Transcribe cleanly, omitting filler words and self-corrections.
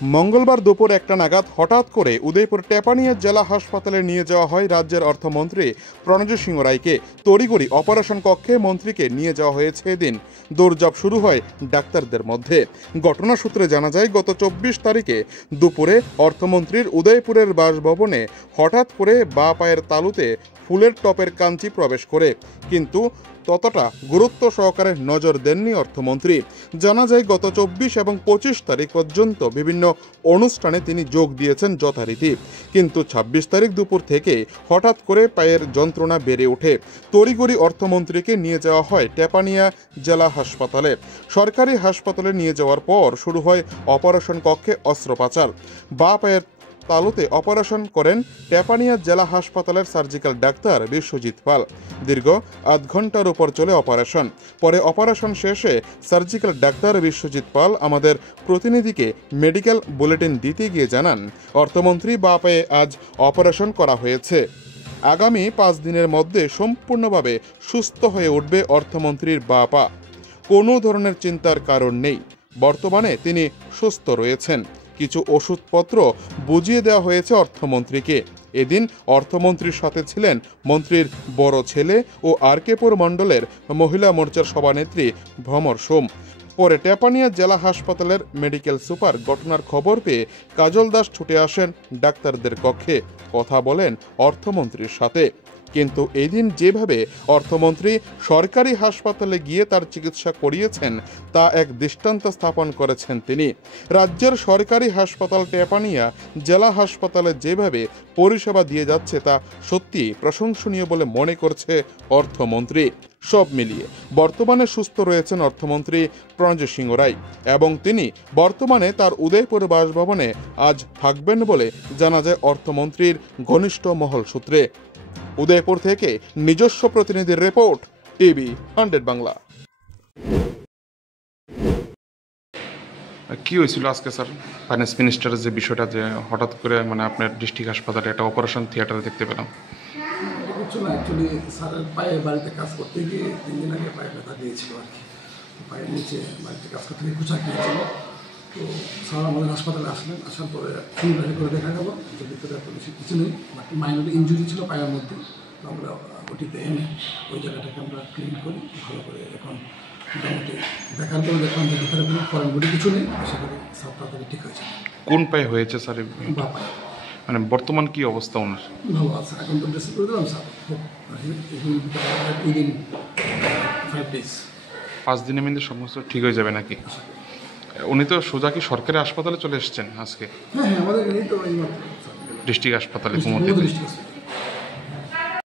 মঙ্গলবার দুপুর 1টা নাগাদ হঠাৎ করে উদয়পুর টেপানিয়া জেলা হাসপাতালে নিয়ে যাওয়া হয় রাজ্যের অর্থমন্ত্রী প্রণজিৎ সিংহ রায়কে। তড়িঘড়ি অপারেশন কক্ষে মন্ত্রীকে নিয়ে যাওয়া হয়েছে। এদিন দৌড়ঝাঁপ শুরু হয় ডাক্তারদের মধ্যে। ঘটনা সূত্রে জানা যায়, গত 24 তারিখে দুপুরে অর্থমন্ত্রীর উদয়পুরের বাসভবনে হঠাৎ করে বাঁ পায়ের তালুতে ফুলের টপের কাঞ্চি প্রবেশ করে, কিন্তু ততটা গুরুত্ব সহকারে নজর দেননি অর্থমন্ত্রী। জানা যায়, গত 24 এবং 25 তারিখ পর্যন্ত বিভিন্ন অনুষ্ঠানে তিনি যোগ দিয়েছেন যথারীতি, কিন্তু 26 তারিখ দুপুর থেকে হঠাৎ করে পায়ের যন্ত্রণা বেড়ে ওঠে। তড়িঘড়ি অর্থমন্ত্রীকে নিয়ে যাওয়া হয় টেপানিয়া জেলা হাসপাতালে। সরকারি হাসপাতালে নিয়ে যাওয়ার পর শুরু হয় অপারেশন কক্ষে অস্ত্রোপচার। বাঁ পায়ের তালুতে অপারেশন করেন টেপানিয়া জেলা হাসপাতালের সার্জিক্যাল ডাক্তার বিশ্বজিৎ পাল। দীর্ঘ আধ ঘন্টার উপর চলে অপারেশন। পরে অপারেশন শেষে সার্জিক্যাল ডাক্তার বিশ্বজিৎ পাল আমাদের প্রতিনিধিকে মেডিকেল বুলেটিন দিতে গিয়ে জানান, অর্থমন্ত্রী বাঁ পায়ে আজ অপারেশন করা হয়েছে। আগামী 5 দিনের মধ্যে সম্পূর্ণভাবে সুস্থ হয়ে উঠবে অর্থমন্ত্রীর বাঁ পা। কোনো ধরনের চিন্তার কারণ নেই, বর্তমানে তিনি সুস্থ রয়েছেন। কিছু ওষুধপত্র বুঝিয়ে দেওয়া হয়েছে অর্থমন্ত্রীকে। এদিন অর্থমন্ত্রীর সাথে ছিলেন মন্ত্রীর বড় ছেলে ও আরকেপুর মণ্ডলের মহিলা মোর্চার সভানেত্রী ভ্রমর সোম। পরে টেপানিয়া জেলা হাসপাতালের মেডিকেল সুপার ঘটনার খবর পেয়ে কাজল দাস ছুটে আসেন ডাক্তারদের কক্ষে, কথা বলেন অর্থমন্ত্রীর সাথে। কিন্তু এদিন যেভাবে অর্থমন্ত্রী সরকারি হাসপাতালে গিয়ে তার চিকিৎসা করিয়েছেন, তা এক দৃষ্টান্ত স্থাপন করেছেন তিনি। রাজ্যের সরকারি হাসপাতাল টেপানিয়া জেলা হাসপাতালে যেভাবে পরিষেবা দিয়ে যাচ্ছে, তা সত্যি প্রশংসনীয় বলে মনে করছে অর্থমন্ত্রী। সব মিলিয়ে বর্তমানে সুস্থ রয়েছেন অর্থমন্ত্রী প্রণজিৎ সিংহ রায়, এবং তিনি বর্তমানে তার উদয়পুর বাসভবনে আজ থাকবেন বলে জানা যায় অর্থমন্ত্রীর ঘনিষ্ঠ মহল সূত্রে। উদয়পুর থেকে নিজস্ব প্রতিনিধির রিপোর্ট, টিভি 100 বাংলা। কি হয়েছিল আজকে স্যার? ফাইন্যান্স মিনিস্টারের যে বিষয়টা, যে হঠাৎ করে আপনার ডিস্ট্রিক্ট হাসপাতালে একটা অপারেশন থিয়েটারে দেখতে পেলাম। কিছু না, অ্যাকচুয়ালি স্যারের পায়ে বাড়িতে কাজ করতে গিয়ে 3 দিন আগে পায়ে ব্যথা দিয়েছিল আর কি। পায়ের নিচে বাড়িতে কাজ করতে গিয়ে কুচা গিয়েছিল। তো স্যার আমাদের হাসপাতালে আসলেন। আসার পরে সোনোগ্রাফি করে দেখা গেল যে ভিতরে এত বেশি কিছু নেই, বাকি মাইনর ইনজুরি ছিল পায়ের মধ্যে। তো আমরা ওটিতে এনে ওই জায়গাটাকে আমরা ক্লিন করি ভালো করে। এখন মোটামুটি দেখার পরে দেখলাম যে ভিতরে কোনো ফরেন বডি কিছু নেই, আশা করি সব তাড়াতাড়ি ঠিক হয়েছে। কোন পায়ে হয়েছে স্যার? বা পায়ে বর্তমান কি অবস্থা ওনার? ভালো আছে, এখন তো ড্রেসিং করে দিলাম স্যার। উইদিন 5 days 5 দিনের মধ্যে সমস্ত ঠিক হয়ে যাবে নাকি? উনি তো সোজা কি সরকারি হাসপাতালে চলে এসেছেন আজকে? হ্যাঁ, আমাদের এই তো ডিস্ট্রিক্ট হাসপাতালে ডিস্ট্রিক্ট